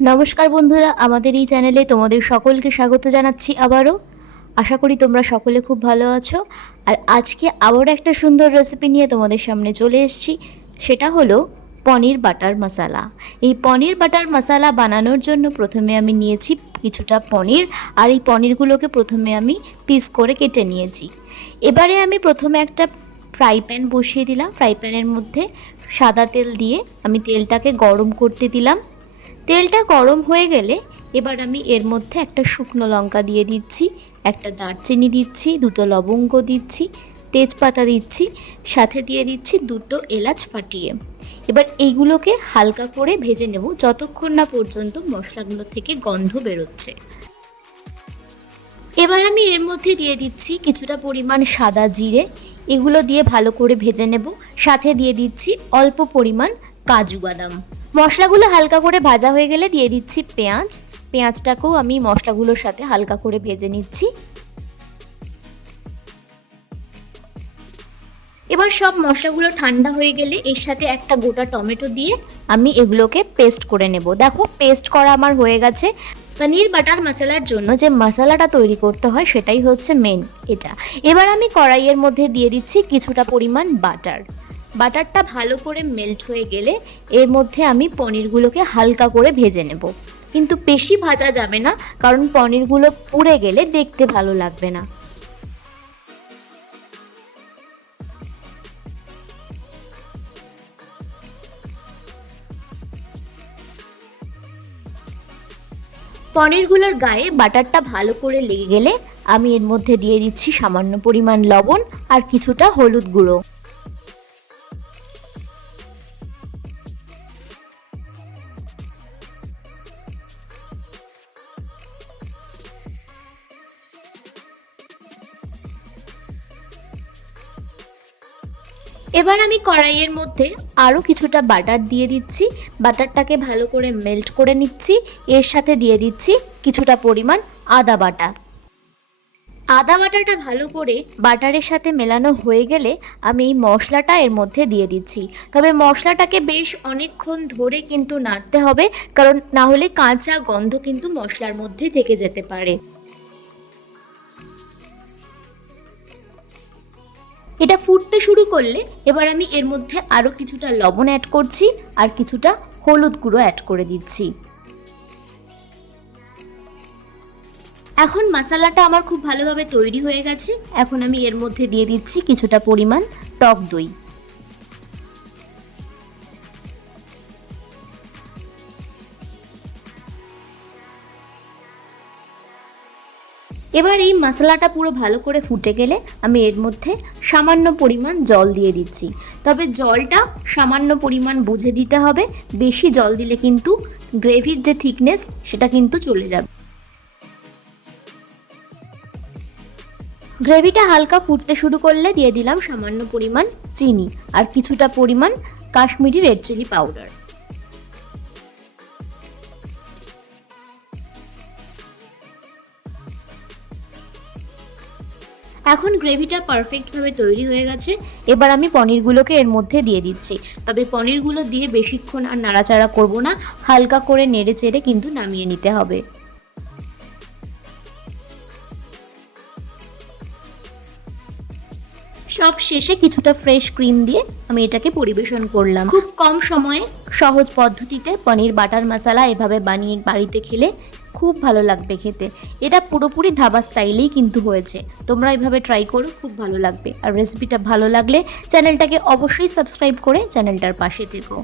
नमस्कार बंधुरा आमादेर এই চ্যানেলে তোমাদের সকলকে স্বাগত জানাচ্ছি আবারও। আশা করি তোমরা সকলে খুব ভালো আছো। আর আজকে আবার একটা সুন্দর রেসিপি নিয়ে তোমাদের সামনে চলে এসেছি, সেটা হলো পনির বাটার মশলা। এই পনির বাটার মশলা বানানোর জন্য প্রথমে আমি নিয়েছি কিছুটা পনির, আর এই পনিরগুলোকে প্রথমে আমি পিস করে কেটে নিয়েছি। এবারে আমি প্রথমে একটা ফ্রাই প্যান বসিয়ে দিলাম। ফ্রাই প্যানের মধ্যে সাদা তেল দিয়ে আমি তেলটাকে গরম করতে দিলাম। তেলটা গরম হয়ে গেলে এবার আমি এর মধ্যে একটা শুকনো লঙ্কা দিয়ে দিচ্ছি, একটা দারচিনি দিচ্ছি, দুটো লবঙ্গ দিচ্ছি, তেজপাতা দিচ্ছি, সাথে দিয়ে দিচ্ছি দুটো এলাচ ফাটিয়ে। এবার এইগুলোকে হালকা করে ভেজে নেব যতক্ষণ না পর্যন্ত মশলাগুলো থেকে গন্ধ বেরোচ্ছে। এবার আমি এর মধ্যে দিয়ে দিচ্ছি কিছুটা পরিমাণ সাদা জিরে, এগুলো দিয়ে ভালো করে ভেজে নেব। সাথে দিয়ে দিচ্ছি অল্প পরিমাণ কাজু বাদাম। মশলাগুলো হালকা করে ভাজা হয়ে গেলে দিয়ে দিচ্ছি পেঁয়াজ। পেঁয়াজটাকেও আমি মশলাগুলোর সাথে হালকা করে ভেজে নিচ্ছি। এবার সব মশলাগুলো ঠান্ডা হয়ে গেলে এর সাথে একটা গোটা টমেটো দিয়ে আমি এগুলোকে পেস্ট করে নেব। দেখো পেস্ট করা আমার হয়ে গেছে। পনির বাটার মশলার জন্য যে মশলাটা তৈরি করতে হয় সেটাই হচ্ছে মেন এটা। এবার আমি কড়াইয়ের মধ্যে দিয়ে দিচ্ছি কিছুটা পরিমাণ বাটার। বাটারটা ভালো করে মেল্ট হয়ে গেলে এর মধ্যে আমি পনিরগুলোকে হালকা করে ভেজে নেব, কিন্তু বেশি ভাজা যাবে না, কারণ পনিরগুলো পুড়ে গেলে দেখতে ভালো লাগবে না। পনিরগুলোর গায়ে বাটারটা ভালো করে লেগে গেলে আমি এর মধ্যে দিয়ে দিচ্ছি সামান্য পরিমাণ লবণ আর কিছুটা হলুদ গুঁড়ো। এবার আমি কড়াইয়ের মধ্যে আরও কিছুটা বাটার দিয়ে দিচ্ছি। বাটারটাকে ভালো করে মেল্ট করে নিচ্ছি। এর সাথে দিয়ে দিচ্ছি কিছুটা পরিমাণ আদা বাটা। আদা বাটাটা ভালো করে বাটারের সাথে মেলানো হয়ে গেলে আমি এই মশলাটা এর মধ্যে দিয়ে দিচ্ছি। তবে মশলাটাকে বেশ অনেকক্ষণ ধরে কিন্তু নাড়তে হবে, কারণ না হলে কাঁচা গন্ধ কিন্তু মশলার মধ্যে থেকে যেতে পারে। এটা ফুটতে শুরু করলে এবার আমি এর মধ্যে আরও কিছুটা লবণ অ্যাড করছি আর কিছুটা হলুদ গুঁড়ো অ্যাড করে দিচ্ছি। এখন মশলাটা আমার খুব ভালোভাবে তৈরি হয়ে গেছে। এখন আমি এর মধ্যে দিয়ে দিচ্ছি কিছুটা পরিমাণ টক দই। এবার এই মশলাটা পুরো ভালো করে ফুটে গেলে আমি এর মধ্যে সামান্য পরিমাণ জল দিয়ে দিচ্ছি। তবে জলটা সামান্য পরিমাণ বুঝে দিতে হবে, বেশি জল দিলে কিন্তু গ্রেভির যে থিকনেস সেটা কিন্তু চলে যাবে। গ্রেভিটা হালকা ফুটতে শুরু করলে দিয়ে দিলাম সামান্য পরিমাণ চিনি আর কিছুটা পরিমাণ কাশ্মীরি রেড চিলি পাউডার। এখন গ্রেভিটা পারফেক্টভাবে তৈরি হয়ে গেছে। এবার আমি পনিরগুলোকে এর মধ্যে দিয়ে দিচ্ছি। তবে পনিরগুলো দিয়ে বেশিক্ষণ আর নাড়াচাড়া করব না, হালকা করে নেড়ে চেড়ে কিন্তু নামিয়ে নিতে হবে। সব শেষে কিছুটা ফ্রেশ ক্রিম দিয়ে আমি এটাকে পরিবেশন করলাম। খুব কম সময়ে সহজ পদ্ধতিতে পনির বাটার মশলা এভাবে বানিয়ে বাড়িতে খেলে খুব ভালো লাগবে খেতে। এটা পুরোপুরি ধাবা স্টাইলেই কিন্তু হয়েছে। তোমরা এভাবে ট্রাই করো, খুব ভালো লাগবে। আর রেসিপিটা ভালো লাগলে চ্যানেলটাকে অবশ্যই সাবস্ক্রাইব করে চ্যানেলটার পাশে থেকো।